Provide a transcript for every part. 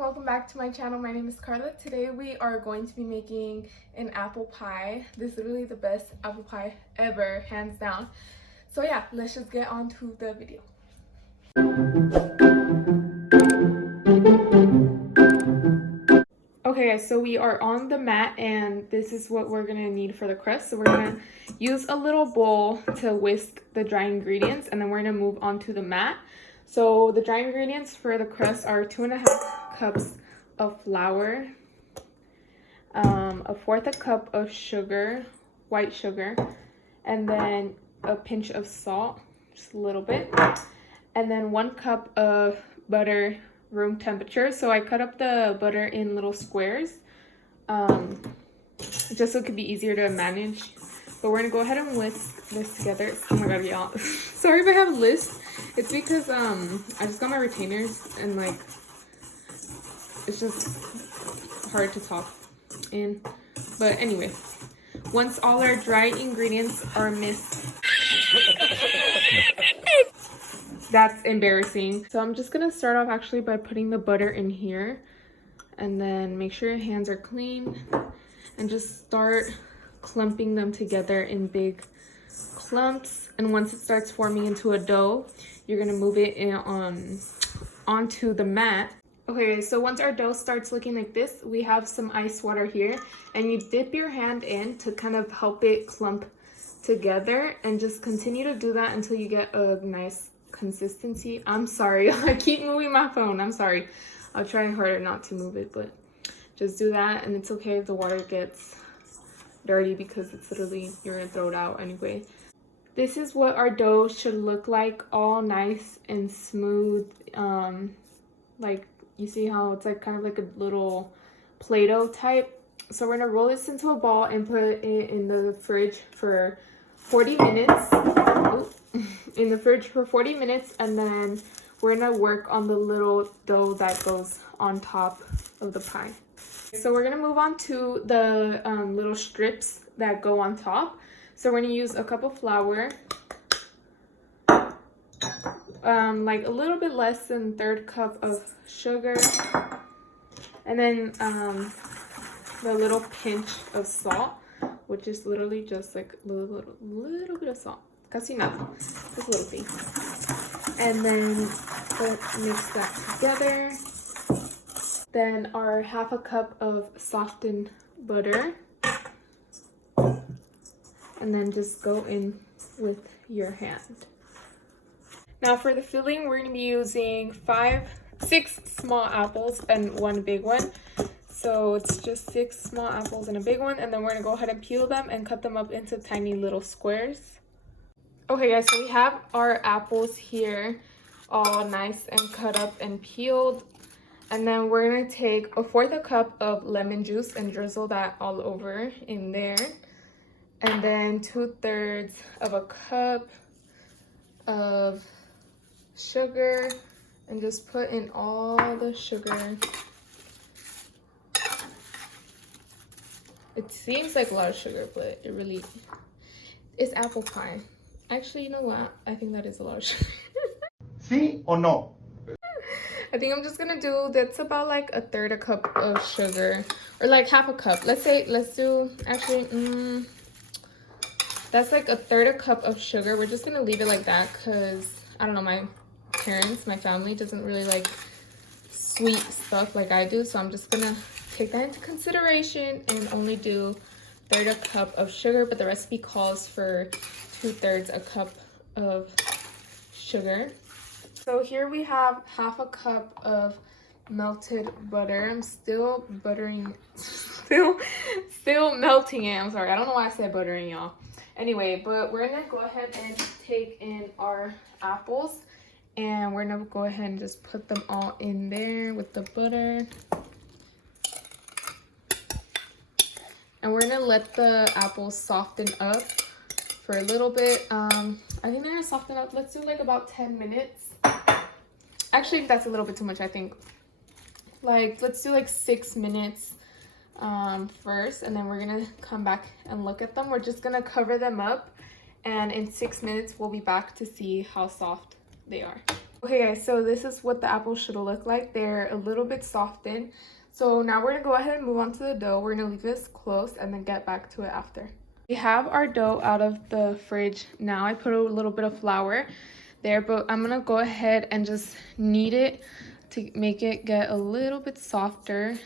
welcome back to my channel. My name is Carla. Today we are going to be making an apple pie. This is literally the best apple pie ever, hands down. So yeah, let's just get on to the video. Okay guys, so we are on the mat and this is what we're gonna need for the crust. So we're gonna use a little bowl to whisk the dry ingredients and then we're gonna move on to the mat. So the dry ingredients for the crust are 2.5 cups of flour, 1/4 cup of sugar, white sugar, and then a pinch of salt, just a little bit, and then 1 cup of butter, room temperature. So I cut up the butter in little squares, just so it could be easier to manage. But we're gonna go ahead and whisk this together. Oh my god, y'all. Sorry if I have a lisp. It's because I just got my retainers and like it's just hard to talk in. But anyway, once all our dry ingredients are mixed. That's embarrassing. So I'm just gonna start off actually by putting the butter in here and then make sure your hands are clean and just start clumping them together in big clumps. And once it starts forming into a dough, you're gonna move it in onto the mat. Okay, so once our dough starts looking like this, we have some ice water here and you dip your hand in to kind of help it clump together and just continue to do that until you get a nice consistency. I'm sorry, I keep moving my phone. I'm sorry. I'll try harder not to move it, but just do that. And it's okay if the water gets dirty because it's literally, you're gonna throw it out anyway. This is what our dough should look like, all nice and smooth. Like you see how it's like kind of like a little Play-Doh type. So we're gonna roll this into a ball and put it in the fridge for 40 minutes. In the fridge for 40 minutes, and then we're gonna work on the little dough that goes on top of the pie. So we're gonna move on to the little strips that go on top. So we're gonna use a cup of flour, like a little bit less than 1/3 cup of sugar, and then the little pinch of salt, which is literally just like a little bit of salt. Casi nada, just a little thing. And then mix that together. Then our 1/2 cup of softened butter. And then just go in with your hand. Now for the filling, we're gonna be using 6 small apples and 1 big one. So it's just 6 small apples and a big one. And then we're gonna go ahead and peel them and cut them up into tiny little squares. Okay guys, so we have our apples here all nice and cut up and peeled. And then we're gonna take 1/4 cup of lemon juice and drizzle that all over in there. And then 2/3 of a cup of sugar and just put in all the sugar. It seems like a lot of sugar, but it really is apple pie. Actually, you know what? I think that is a lot of sugar. Sí or no? I think I'm just gonna do, that's about like 1/3 cup of sugar, or like 1/2 cup. Let's do, actually, that's like 1/3 cup of sugar. We're just gonna leave it like that because, I don't know, my parents, my family doesn't really like sweet stuff like I do. So I'm just gonna take that into consideration and only do 1/3 cup of sugar, but the recipe calls for 2/3 a cup of sugar. So here we have 1/2 cup of melted butter. I'm still buttering, still melting it. I'm sorry, I don't know why I said buttering, y'all. Anyway, but we're gonna go ahead and take in our apples and we're gonna go ahead and just put them all in there with the butter. And we're gonna let the apples soften up for a little bit. I think they're gonna soften up. Let's do like about 10 minutes. Actually, that's a little bit too much, I think. Like, let's do like 6 minutes first, and then we're gonna come back and look at them. We're just gonna cover them up, and in 6 minutes, we'll be back to see how soft they are. Okay guys, so this is what the apples should look like. They're a little bit softened. So now we're gonna go ahead and move on to the dough. We're gonna leave this close and then get back to it after. We have our dough out of the fridge now. I put a little bit of flour there, but I'm gonna go ahead and just knead it to make it get a little bit softer.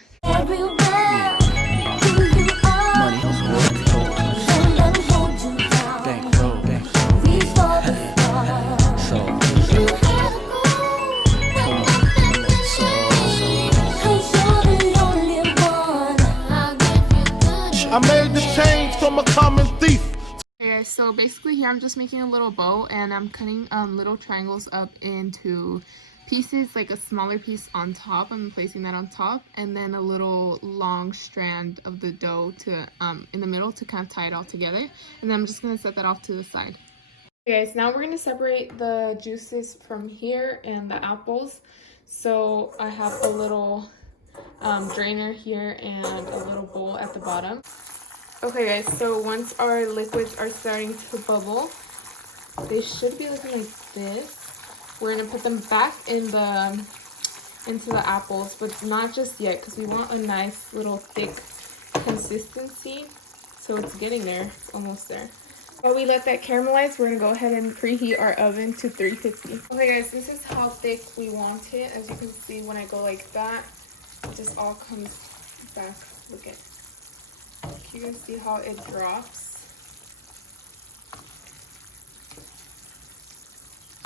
I made the change from a common thief. Okay, so basically here I'm just making a little bow and I'm cutting little triangles up into pieces, like a smaller piece on top. I'm placing that on top, and then a little long strand of the dough to in the middle to kind of tie it all together. And then I'm just gonna set that off to the side. Okay, so now we're gonna separate the juices from here and the apples. So I have a little drainer here and a little bowl at the bottom. Okay guys, so once our liquids are starting to bubble, they should be looking like this. We're gonna put them back in into the apples, but not just yet because we want a nice little thick consistency. So it's getting there, it's almost there. While we let that caramelize, we're gonna go ahead and preheat our oven to 350. Okay guys, this is how thick we want it. As you can see, when I go like that, it just all comes back. Look at, you can see how it drops.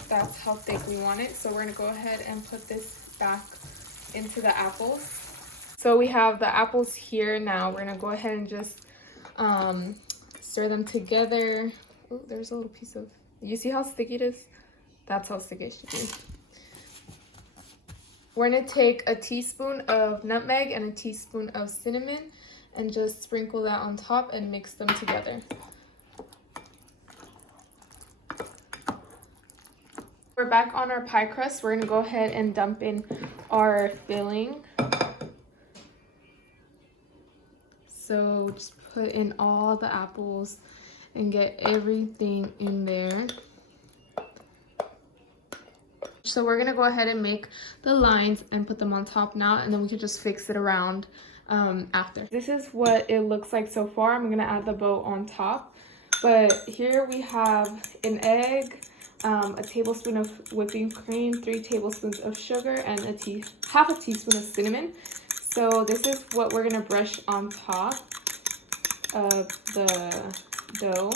That's how thick we want it. So we're gonna go ahead and put this back into the apples. So we have the apples here now. We're gonna go ahead and just stir them together. Oh, there's a little piece of, you see how sticky it is? That's how sticky it should be. We're gonna take a teaspoon of nutmeg and a teaspoon of cinnamon and just sprinkle that on top and mix them together. We're back on our pie crust. We're gonna go ahead and dump in our filling. So just put in all the apples and get everything in there. So we're gonna go ahead and make the lines and put them on top now, and then we can just fix it around after. This is what it looks like so far. I'm gonna add the bow on top, but here we have an egg, a tablespoon of whipping cream, 3 tablespoons of sugar, and half a teaspoon of cinnamon. So this is what we're gonna brush on top of the dough.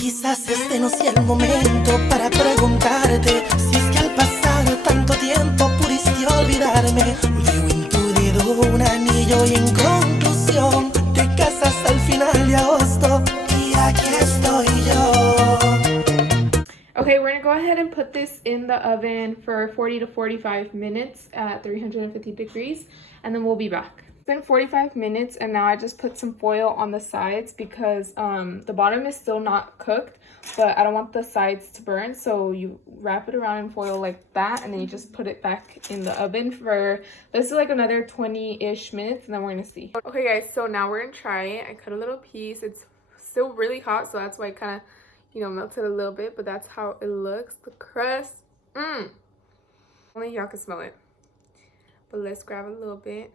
Quizás este no sea el momento para preguntarte si es que al pasar tanto tiempo pudiste olvidarme. Veo en tu dedo un anillo y en conclusión te casas al final de agosto y aquí estoy yo. Okay, we're gonna go ahead and put this in the oven for 40 to 45 minutes at 350 degrees, and then we'll be back. It's been 45 minutes, and now I just put some foil on the sides because the bottom is still not cooked, but I don't want the sides to burn. So you wrap it around in foil like that, and then you just put it back in the oven for, this is like another 20-ish minutes, and then we're gonna see. Okay guys, so now we're gonna try it. I cut a little piece. It's still really hot, so that's why it kind of, you know, melted a little bit, but that's how it looks. The crust, only y'all can smell it. But let's grab a little bit.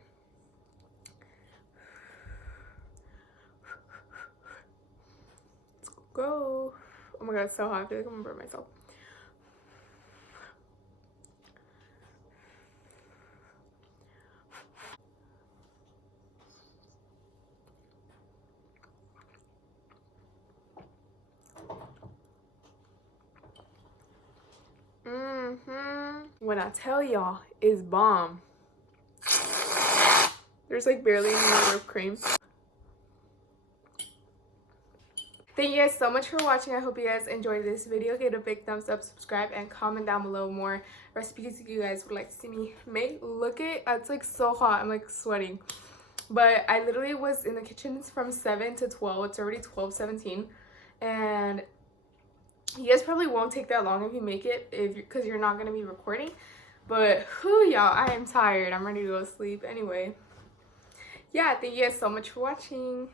Go. Oh my god, it's so hot. I feel like I'm gonna burn myself. When I tell y'all, it's bomb. There's like barely any whipped cream. Thank you guys so much for watching. I hope you guys enjoyed this video. Give it a big thumbs up, subscribe, and comment down below more recipes you guys would like to see me make. Look it, it's like so hot. I'm like sweating. But I literally was in the kitchen from 7 to 12. It's already 12:17, and you guys probably won't take that long if you make it, because you're not gonna be recording. But whew, y'all, I am tired. I'm ready to go to sleep anyway. Yeah, thank you guys so much for watching.